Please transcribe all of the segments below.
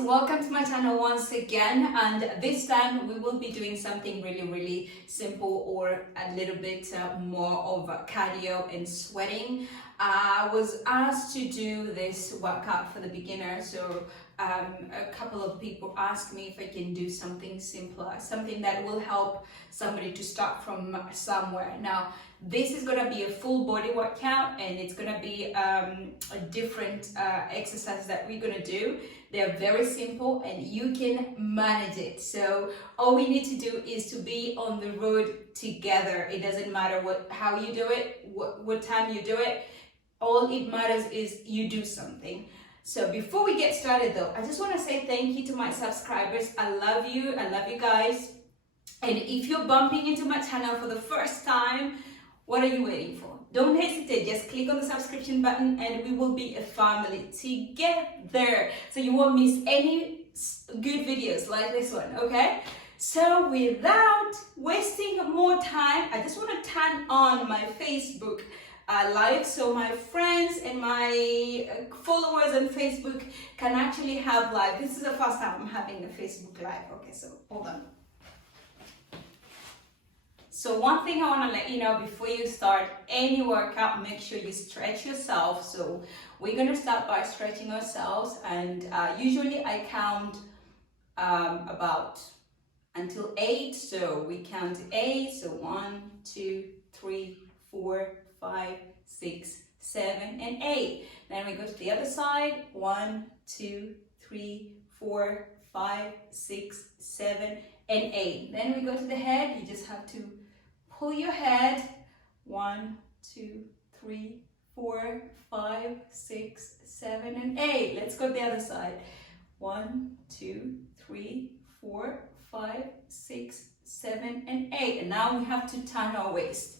welcome to my channel once again, and this time we will be doing something really simple or a little bit more of cardio and sweating. I was asked to do this workout for the beginner, so a couple of people asked me if I can do something simpler, something that will help somebody to start from somewhere. Now this is going to be a full body workout, and it's going to be a different exercise that we're going to do. They're very simple and you can manage it. So all we need to do is to be on the road together. It doesn't matter how you do it, what time you do it. All it matters is you do something. So before we get started though, I just want to say thank you to my subscribers. I love you guys. And if you're bumping into my channel for the first time, what are you waiting for? Don't hesitate, just click on the subscription button and we will be a family together. So you won't miss any good videos like this one, okay? So without wasting more time, I just want to turn on my Facebook live so my friends and my followers on Facebook can actually have live. This is the first time I'm having a Facebook live. Okay, so hold on. So one thing I want to let you know before you start any workout, make sure you stretch yourself. So we're going to start by stretching ourselves, and usually I count about until 8. So we count 8. So 1, 2, 3, 4, 5, 6, 7, and 8. Then we go to the other side. 1, 2, 3, 4, 5, 6, 7, and 8. Then we go to the head. You just have to pull your head. 1, 2, 3, 4, 5, 6, 7, and 8. Let's go to the other side. 1, 2, 3, 4, 5, 6, 7, and 8. And now we have to turn our waist.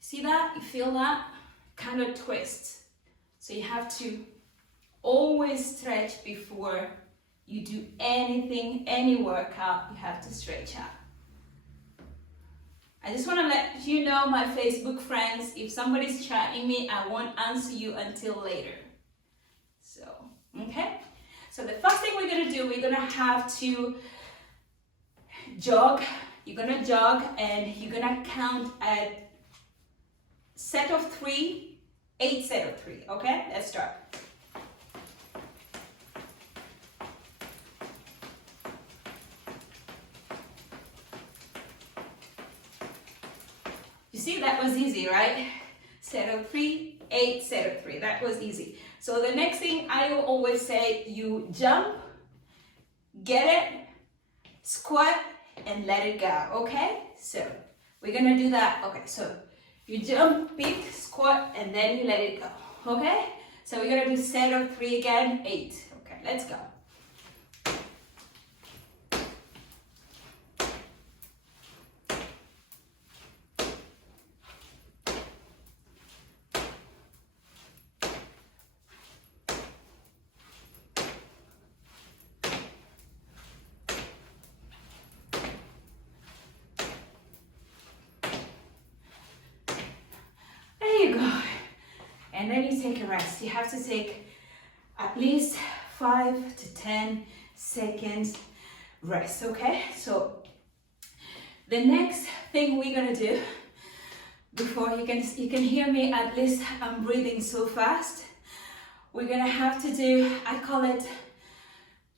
See that? You feel that? Kind of twist. So you have to always stretch before you do anything, any workout. You have to stretch out. I just want to let you know, my Facebook friends, if somebody's chatting me, I won't answer you until later. So, okay? So the first thing we're going to do, we're going to have to jog. You're going to jog and you're going to count at set of 3, 8 set of 3, okay? Let's start. You see, that was easy, right? Set of 3, 8 set of 3. That was easy. So the next thing I will always say, you jump, get it, squat, and let it go, okay? So we're gonna do that. Okay, so you jump, pick, squat, and then you let it go, okay? So we're gonna do set of 3 again, 8. Okay, let's go. And then you take a rest. You have to take at least 5 to 10 seconds rest, okay? So the next thing we're gonna do, before you can hear me, at least I'm breathing so fast. We're gonna have to do, I call it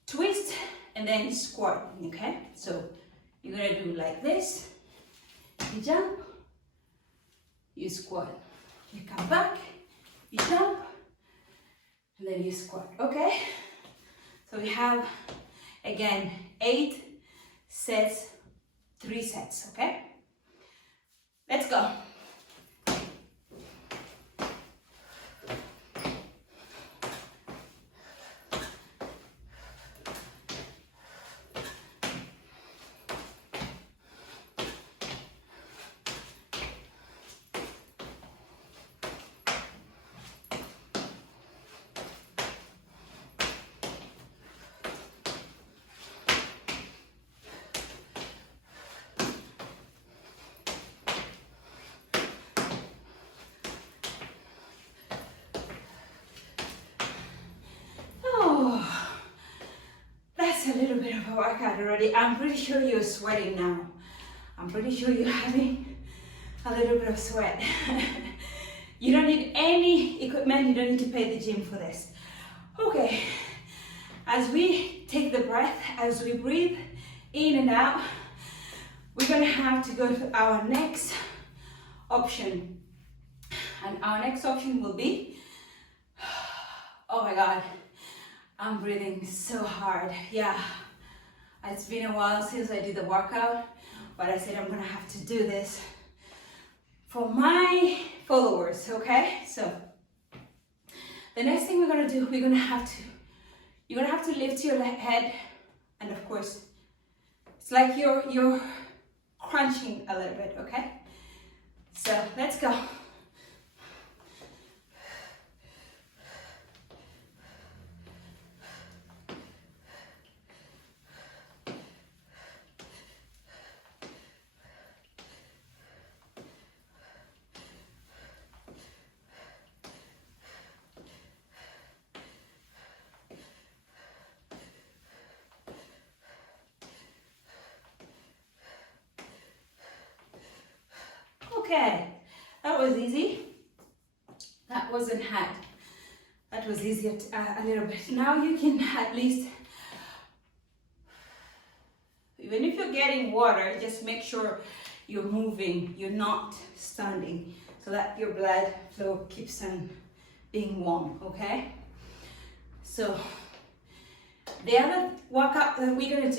twist and then squat, okay? So you're gonna do like this, you jump, you squat, you come back, you jump, and then you squat, okay? So we have, again, 8 sets, 3 sets, okay? Let's go. workout already. I'm pretty sure you're sweating now. I'm pretty sure you're having a little bit of sweat. You don't need any equipment, you don't need to pay the gym for this. Okay, as we take the breath, as we breathe in and out, we're gonna have to go to our next option. And our next option will be, oh my God, I'm breathing so hard. Yeah, it's been a while since I did the workout, but I said I'm gonna have to do this for my followers, okay? So the next thing we're gonna do, you're gonna have to lift your head, and of course, it's like you're crunching a little bit, okay? So let's go. Okay, that was easy. That wasn't hard. That was easy a little bit. Now you can at least, even if you're getting water, just make sure you're moving, you're not standing, so that your blood flow keeps on being warm, okay? So the other workout that we're gonna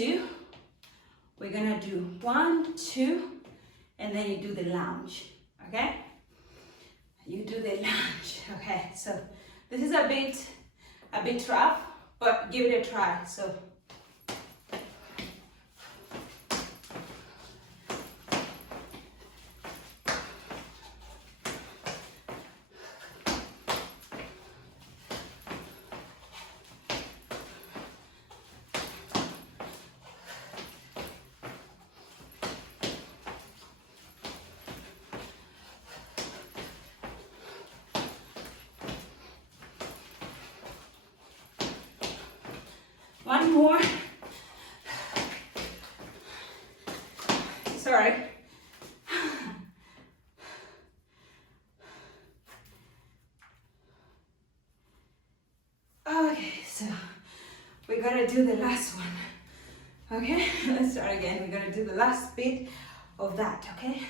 do 1, 2, and then you do the lunge, okay? You do the lunge, okay? So this is a bit rough, but give it a try. So one more. Sorry. Okay, so we're gonna do the last one. Okay, let's start again. We're gonna do the last bit of that, okay?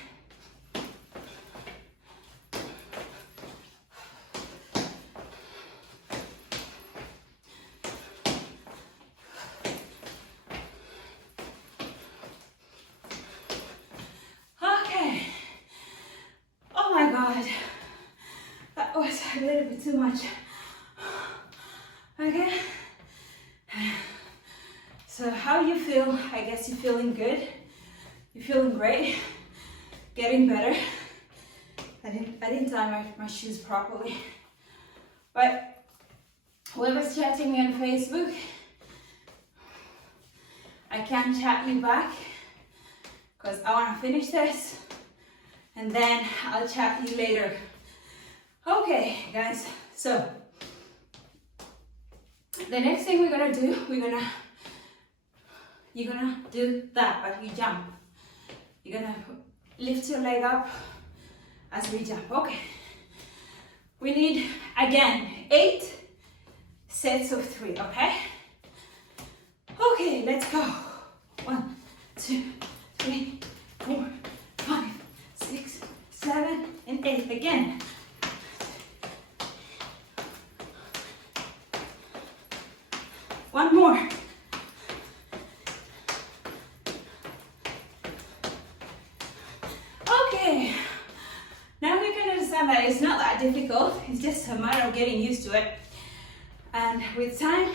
That was a little bit too much. Okay. So how you feel? I guess you're feeling good. You're feeling great. Getting better. I didn't tie my shoes properly. But whoever's chatting me on Facebook, I can't chat you back because I want to finish this and then I'll chat you later. Okay, guys, so the next thing we're gonna do, you're gonna do that, but you jump. You're gonna lift your leg up as we jump. Okay, we need again 8 sets of 3. Okay, let's go. 1, 2, 3, 4, 5, 6, 7, and 8 again. One more. Okay, now we can understand that it's not that difficult. It's just a matter of getting used to it. And with time,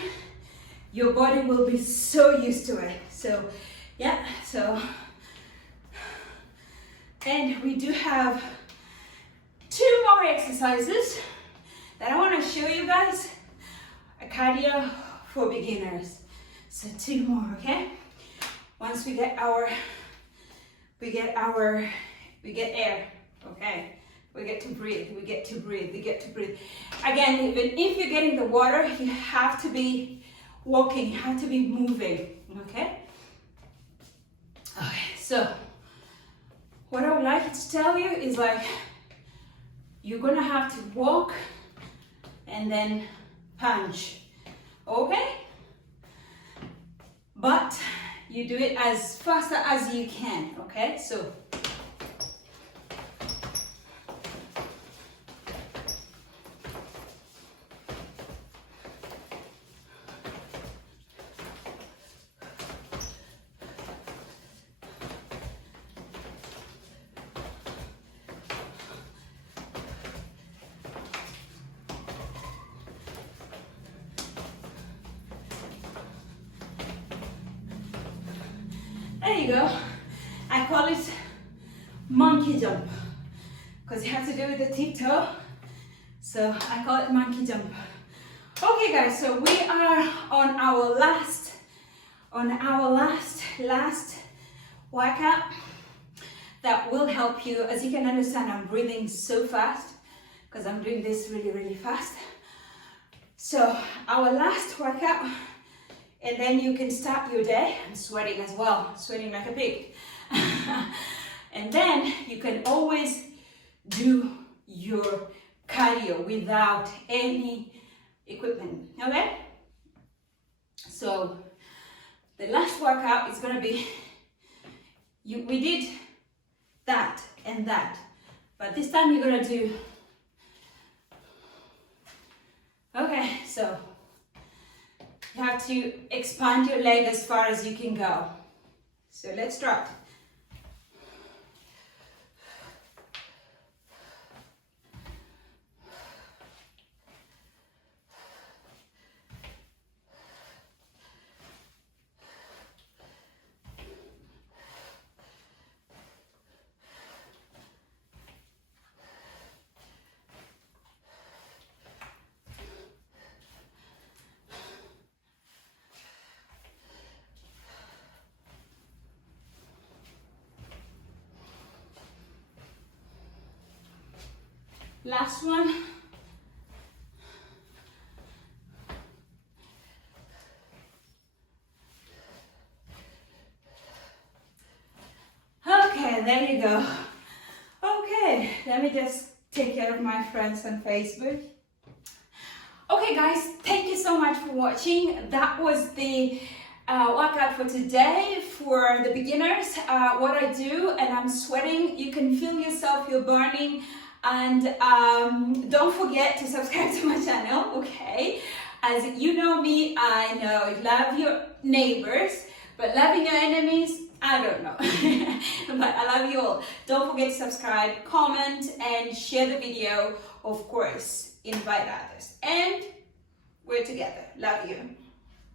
your body will be so used to it. So, yeah, and we do have 2 more exercises that I want to show you guys. A cardio for beginners. So 2 more, okay? Once we get air, okay? We get to breathe. Again, even if you're getting the water, you have to be walking, you have to be moving, okay? Okay, so what I would like to tell you is like, you're gonna have to walk and then punch, okay? But you do it as fast as you can, okay? So there you go. I call it monkey jump because you have to do with the tiptoe. So I call it monkey jump. Okay guys, so we are on our last workout that will help you. As you can understand, I'm breathing so fast because I'm doing this really fast. So our last workout, and then you can start your day. I'm sweating as well, sweating like a pig. And then you can always do your cardio without any equipment, okay? So the last workout is gonna be, we did that and that, but this time you're gonna do, okay, so you have to expand your leg as far as you can go. So let's start. Last one. Okay, there you go. Okay, let me just take care of my friends on Facebook. Okay guys, thank you so much for watching. That was the workout for today for the beginners. What I do, and I'm sweating, you can feel yourself, you're burning. And don't forget to subscribe to my channel, okay? As you know me, I know love your neighbors, but loving your enemies, I don't know. But I love you all. Don't forget to subscribe, comment, and share the video. Of course, invite others. And we're together. Love you.